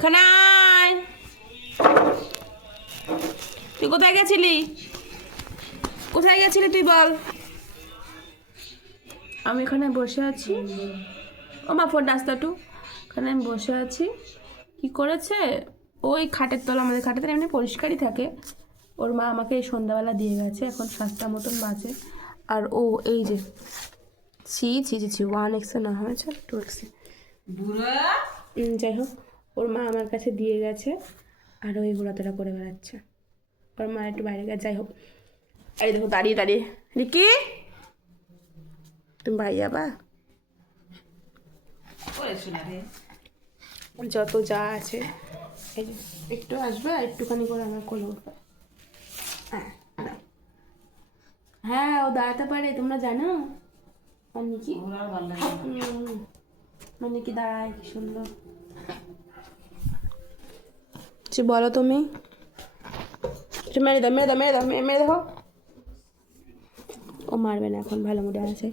এখানে আয়। তুই কোথায় গেছিলি? কোথায় গেছিলি তুই বল? আমি এখানে বসে আছি। ও মা ফোন আসতে একটু। এখানে আমি বসে আছি। কি করেছে? ওই খাটের তলা, আমাদের খাটের তলা এমনি পরিষ্কারই থাকে। ওর মা আমাকে এই সন্ধ্যাবেলা দিয়ে গেছে, এখন 7টা মতন বাজে। আর ও এই যে ছি ছি ছি ছি 1x না হয়েছে 2x। যাই হোক, ওর মা আমার কাছে দিয়ে গেছে আর ওই ঘোরাতোরা করে বেড়াচ্ছে। ওর মা একটু বাইরে গেছে। যাই হোক, এই দেখো দাঁড়িয়ে দাঁড়িয়ে। রিকি, তুমি বাড়ি যাবা? যত যা আছে এই যে একটু আসবে আর একটুখানি করে আমার কোলে উঠবে। হ্যাঁ, ও দাঁড়াতে পারে, তোমরা জানো? মানে কি মানে কি দাঁড়ায়, কি সুন্দর। বলো তুমি। মেরে দাও, মেরে দাও, মেরে দাও, মেরে দাও। ও মারবে না, এখন ভালো মুডে আছে।